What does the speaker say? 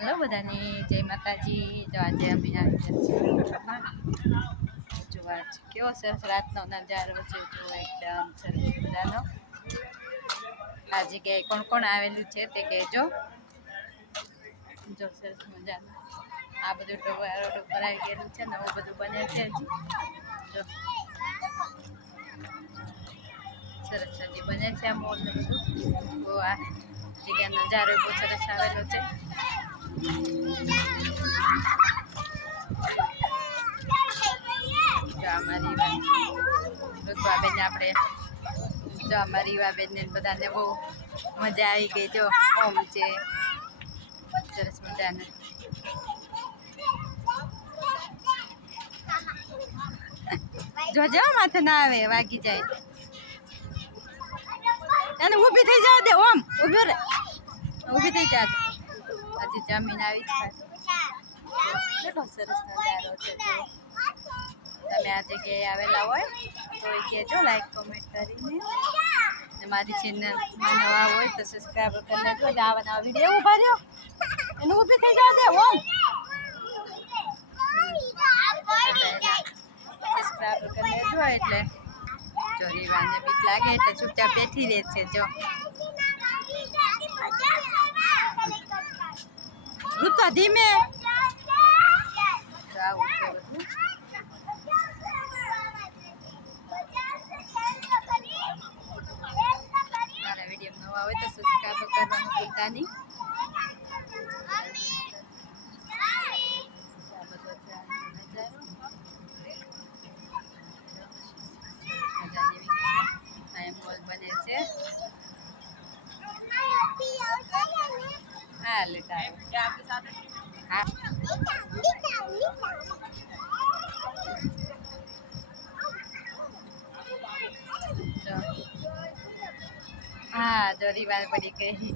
Hello બધાની જય માતાજી. જો આજે અમે જોવા કેવો સરસ રાતનો નજારો છે. જો એકદમ સરસ મજાનો. આ જગ્યાએ કોણ કોણ આવેલું છે તે કહેજો. જો સરસ મજાનું આ બધું રોડ ઉપર આવી ગયેલું છે. નવું બધું બને છે. જો સરસ હજી બને છે આ મોલ ને બધું. તો આ જગ્યા નજારો બહુ સરસ આવેલો છે. અમારી રીવાબેન ને બધાને બહુ મજા આવી ગઈ. જો ઓમ છે સરસ મજાનું. જોજો માથે ના આવે, વાગી જાય. અને ઊભી થઈ જાવ દે. ઓમ ઊભી રે, ઊભી થઈ જાવ. હજી જમીન આવી છે. કેટલો સરસ નજારો છે. તમે આ જગ્યાએ આવેલા હોય તો એ કહેજો, લાઈક કોમેન્ટ કરીને. મારી ચેનલ નવા હોય તો સબસ્ક્રાઈબ કરી લેજો. આવા નવા વિડીયો ઉભા રહ્યો એને ઊભી થઈ જાવ દે. ઓમ સબસ્ક્રાઈબ કરી લેજો. એટલે જો રીવાને બીક લાગે એટલે ચૂપચાપ બેઠી રહે છે. જો ઋતુ ધીમે આવું છે બધું. મારા વિડીયો નવા હોય તો સબસ્ક્રાઈબ કરવાનું ભૂલતા નહીં. મોલ બને છે. હા લેતા હા હા, દોરી વાર પડી ગઈ.